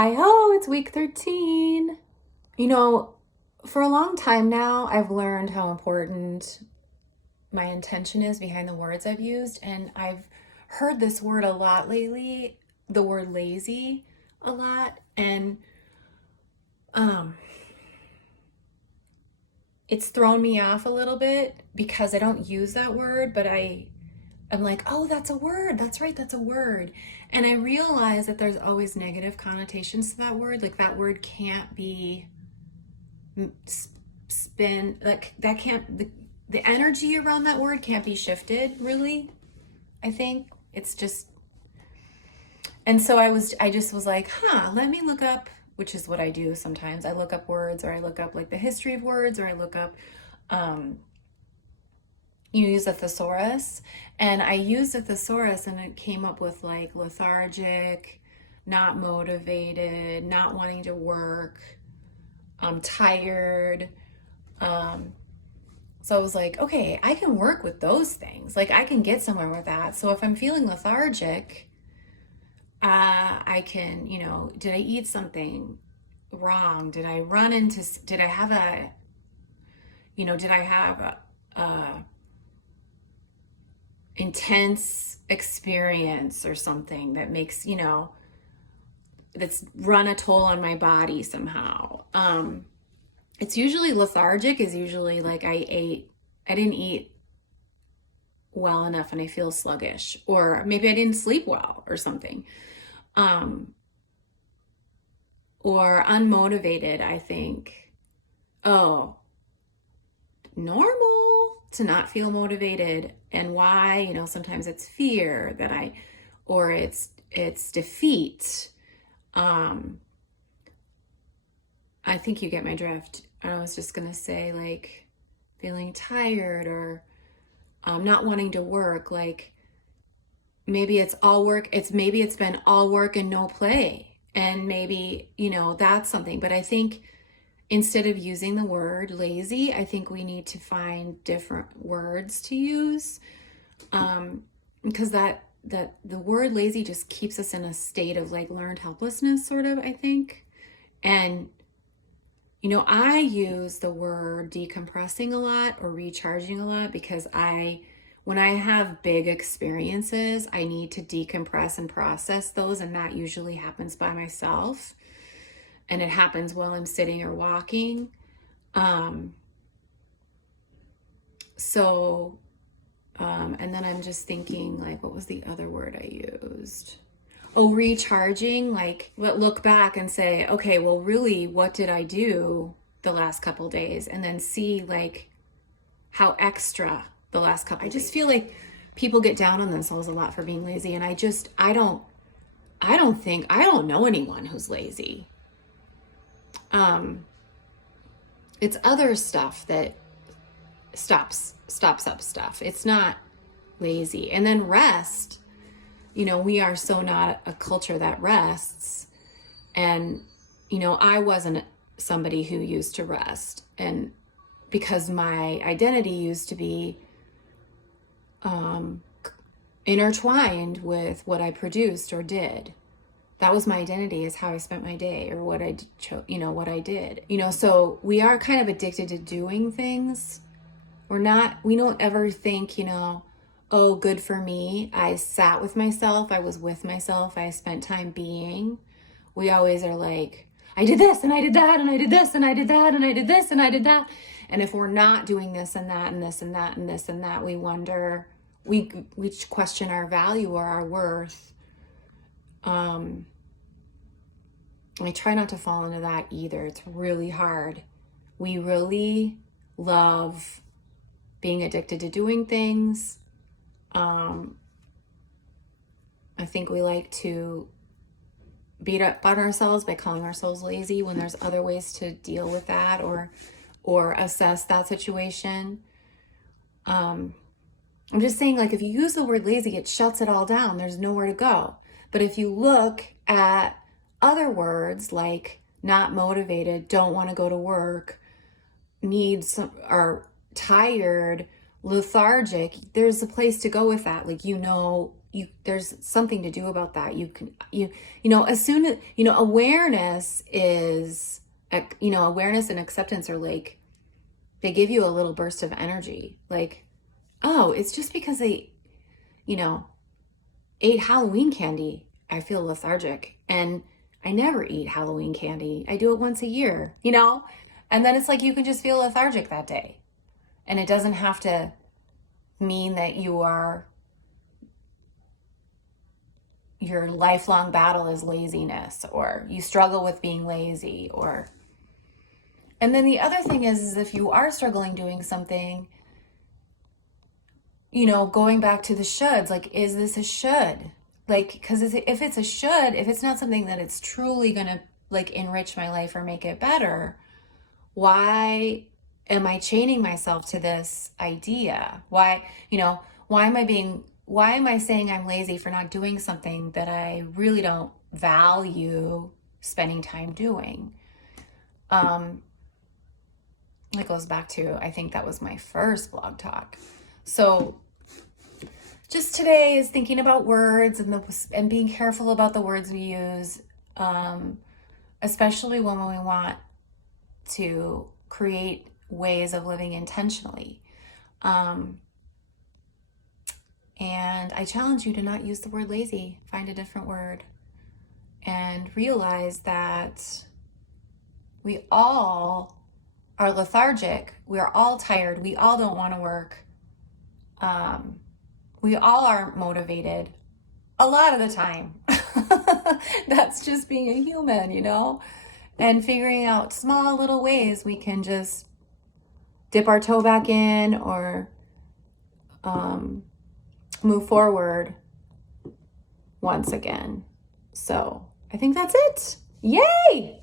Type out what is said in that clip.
Hi-ho, it's week 13. You know, for a long time now, I've learned how important my intention is behind the words I've used, and I've heard this word a lot lately, the word lazy a lot, and um it's thrown me off a little bit because I don't use that word, but I'm like, oh, that's a word. That's right, that's a word. And I realize that there's always negative connotations to that word. Like that word can't be spin, like that can't, the energy around that word can't be shifted really. I think it's just, and so I just was like, let me look up, which is what I do sometimes. I look up words, or I look up like the history of words, or I look up, use a thesaurus, and I used a thesaurus and it came up with like lethargic, not motivated, not wanting to work, tired. So I was like, okay, I can work with those things. Like I can get somewhere with that. So if I'm feeling lethargic, I can, did I eat something wrong? Did I run into, did I have a, did I have a intense experience or something that makes, that's run a toll on my body somehow. It's usually lethargic is usually like I didn't eat well enough and I feel sluggish, or maybe I didn't sleep well or something. Or unmotivated, I think. Oh, normal to not feel motivated. And why, sometimes it's fear or it's defeat. I think you get my drift. I was just gonna say like feeling tired, or not wanting to work. Like maybe it's all work. Maybe it's been all work and no play. And maybe, that's something. But I think instead of using the word lazy, I think we need to find different words to use, because that the word lazy just keeps us in a state of like learned helplessness, sort of, I think. And I use the word decompressing a lot or recharging a lot because when I have big experiences, I need to decompress and process those, and that usually happens by myself. And it happens while I'm sitting or walking. And then I'm just thinking, like, what was the other word I used? Oh, recharging, like look back and say, okay, well, really, what did I do the last couple days? And then see like how extra the last couple. I just feel like people get down on themselves a lot for being lazy. And I don't know anyone who's lazy. It's other stuff that stops up stuff. It's not lazy. And then rest, we are so not a culture that rests. And, I wasn't somebody who used to rest. And because my identity used to be intertwined with what I produced or did. That was my identity, is how I spent my day, or what I what I did. So we are kind of addicted to doing things. We don't ever think, oh, good for me. I sat with myself. I was with myself. I spent time being. We always are like, I did this and I did that and I did this and I did that and I did this and I did that. And if we're not doing this and that and this and that and this and that, we wonder, we question our value or our worth. I try not to fall into that either. It's really hard. We really love being addicted to doing things. I think we like to beat up on ourselves by calling ourselves lazy when there's other ways to deal with that or assess that situation. I'm just saying, like, if you use the word lazy, it shuts it all down. There's nowhere to go. But if you look at other words like not motivated, don't want to go to work, are tired, lethargic, there's a place to go with that. Like, there's something to do about that. As soon as, awareness is, awareness and acceptance are like, they give you a little burst of energy. Like, oh, it's just because they, ate Halloween candy, I feel lethargic. And I never eat Halloween candy. I do it once a year, And then it's like you can just feel lethargic that day. And it doesn't have to mean that your lifelong battle is laziness, or you struggle with being lazy, and then the other thing is if you are struggling doing something, going back to the shoulds, like, is this a should? Like, because if it's a should, if it's not something that it's truly gonna like enrich my life or make it better, why am I chaining myself to this idea? Why am I saying I'm lazy for not doing something that I really don't value spending time doing? It goes back to, I think that was my first blog talk. So just today is thinking about words and being careful about the words we use, especially when we want to create ways of living intentionally. And I challenge you to not use the word lazy. Find a different word and realize that we all are lethargic. We are all tired. We all don't want to work. We all aren't motivated a lot of the time. That's just being a human, and figuring out small little ways we can just dip our toe back in or move forward once again. So I think that's it. Yay!